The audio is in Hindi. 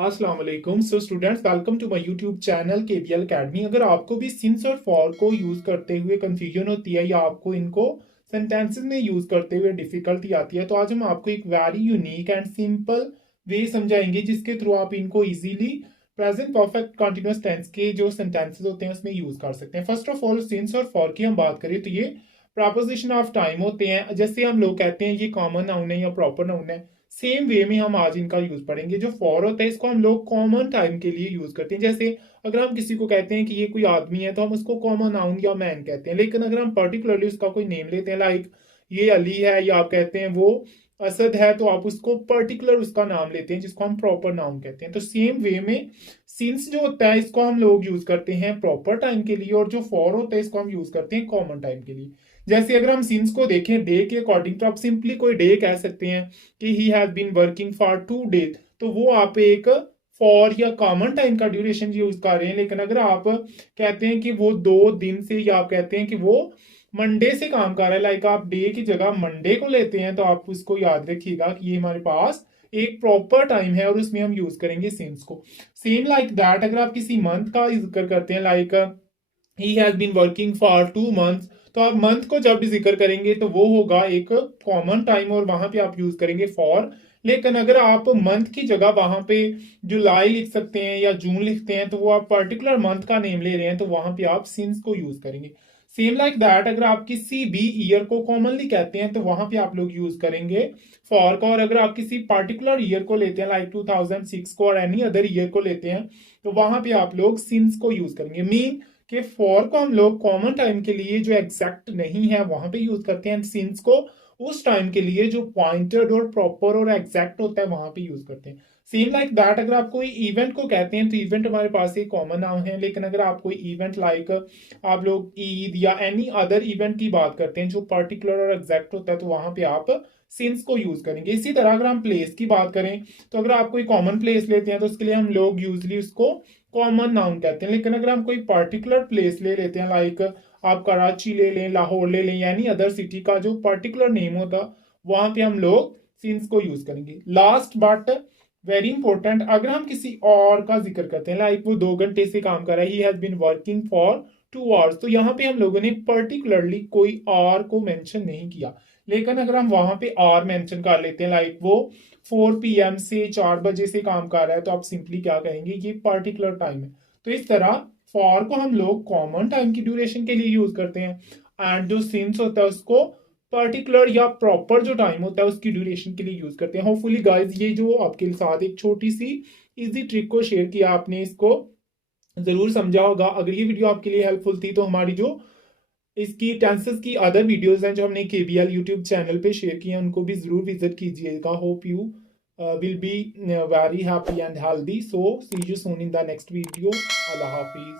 अस्सलाम वालेकुम। So students, welcome to my YouTube channel KBL academy. अगर आपको भी सिंस और फॉर को यूज करते हुए कंफ्यूजन होती है या आपको इनको सेंटेंसेस में यूज करते हुए डिफिकल्टी आती है, तो आज हम आपको एक very unique and simple way समझाएंगे जिसके थ्रू आप इनको easily present perfect continuous tense के जो सेंटेंसेस होते हैं उसमें यूज कर सकते हैं। फर्स्ट ऑफ ऑल, सिंस और फॉर की हम बात करें तो ये प्रपोजिशन ऑफ टाइम होते हैं। जैसे हम लोग कहते हैं ये कॉमन नाउन है या प्रॉपर नाउन है, सेम वे में हम आज इनका यूज पढ़ेंगे। जो फॉर होता है इसको हम लोग कॉमन टाइम के लिए यूज करते हैं। जैसे अगर हम किसी को कहते हैं कि ये कोई आदमी है तो हम उसको कॉमन नाउन या मैन कहते हैं, लेकिन अगर हम पर्टिकुलरली उसका कोई नेम लेते हैं, लाइक ये अली है या आप कहते हैं वो असद है, तो आप उसको पर्टिकुलर उसका नाम लेते हैं जिसको हम प्रॉपर नाउन कहते हैं। तो सेम वे में सिंस जो होता है इसको हम लोग यूज करते हैं प्रॉपर टाइम के लिए, और जो फॉर होता है इसको हम यूज करते हैं कॉमन टाइम के लिए। जैसे अगर हम सिंस को देखें डे के अकॉर्डिंग, तो आप सिंपली कोई डे कह सकते हैं कि he has been working for 2 days, तो वो आप एक फॉर या कॉमन टाइम का ड्यूरेशन यूज कर रहे हैं। लेकिन अगर आप कहते हैं कि वो 2 दिन से, या आप कहते हैं कि वो मंडे से काम कर रहा है, लाइक आप डे की जगह मंडे को लेते हैं, तो आप उसको याद रखिएगा कि ये हमारे पास एक प्रॉपर टाइम है और उसमें हम यूज करेंगे सिंस को। सेम लाइक दैट, अगर आप किसी मंथ का जिक्र करते हैं, like he has been working for 2 months, तो आप मंथ को जब भी जिक्र करेंगे तो वो होगा एक कॉमन टाइम और वहां पे आप यूज करेंगे फॉर। लेकिन अगर आप मंथ की जगह वहां पे जुलाई लिख सकते हैं या जून लिखते हैं, तो वो आप पर्टिकुलर मंथ का नेम ले रहे हैं, तो वहां पे आप सिंस को यूज करेंगे। सेम लाइक दैट, अगर आप किसी भी ईयर को कॉमनली कहते हैं तो वहां पे आप लोग यूज करेंगे फॉर का। और अगर आप किसी पर्टिकुलर ईयर को लेते हैं, लाइक 2006 को और एनी अदर ईयर को लेते हैं, तो वहां पे आप लोग सिंस को यूज करेंगे। मीन कि फॉर को हम लोग कॉमन टाइम के लिए जो एग्जैक्ट नहीं है वहां पे यूज करते हैं, सिंस को उस टाइम के लिए जो पॉइंटेड और प्रॉपर और एग्जैक्ट होता है वहां पे यूज करते हैं। सेम लाइक दैट, अगर आप कोई इवेंट को कहते हैं तो इवेंट हमारे पास एक कॉमन नाउन है, लेकिन अगर आप कोई इवेंट लाइक आप लोग ईद या एनी अदर इवेंट की बात करते हैं जो पर्टिकुलर और एग्जैक्ट होता है, तो वहां पे आप सिंस को यूज करेंगे। इसी तरह अगर हम प्लेस की बात करें, तो अगर आप कोई कॉमन प्लेस लेते हैं तो उसके लिए हम लोग यूजली उसको कॉमन नाउन कहते हैं। लेकिन अगर हम कोई पर्टिकुलर प्लेस ले लेते हैं, लाइक आप कराची ले लें, लाहौर ले लें, यानी अदर सिटी का जो पर्टिकुलर नेम होता, वहां पे हम लोग सिंस को यूज करेंगे। लास्ट बट वेरी इंपॉर्टेंट, अगर हम किसी और का जिक्र करते हैं, लाइक वो 2 घंटे से काम कर रहा है, he has been working for 2 hours, तो यहाँ पे हम लोगों ने पर्टिकुलरली कोई आर को मेंशन नहीं किया। लेकिन अगर हम वहां पे आर मेंशन कर लेते हैं, लाइक वो 4 PM से 4 बजे से काम कर रहा है, तो आप सिंपली क्या कहेंगे, ये पर्टिकुलर टाइम है। तो इस तरह फॉर को हम लोग कॉमन टाइम की ड्यूरेशन के लिए यूज करते हैं, एंड जो सिंस होता है उसको पर्टिकुलर या प्रॉपर जो टाइम होता है उसकी ड्यूरेशन के लिए यूज करते हैं। होपफुली गाइज, ये जो आपके साथ एक छोटी सी इजी ट्रिक को शेयर किया, आपने इसको जरूर समझा होगा। अगर ये वीडियो आपके लिए हेल्पफुल थी तो हमारी जो इसकी टेंसेस की अदर वीडियोस हैं जो हमने केबीएल यूट्यूब चैनल पे शेयर किए हैं, उनको भी जरूर विजिट कीजिएगा। Hope you will be very happy and healthy. So see you soon in the next video. अल्लाह हाफिज।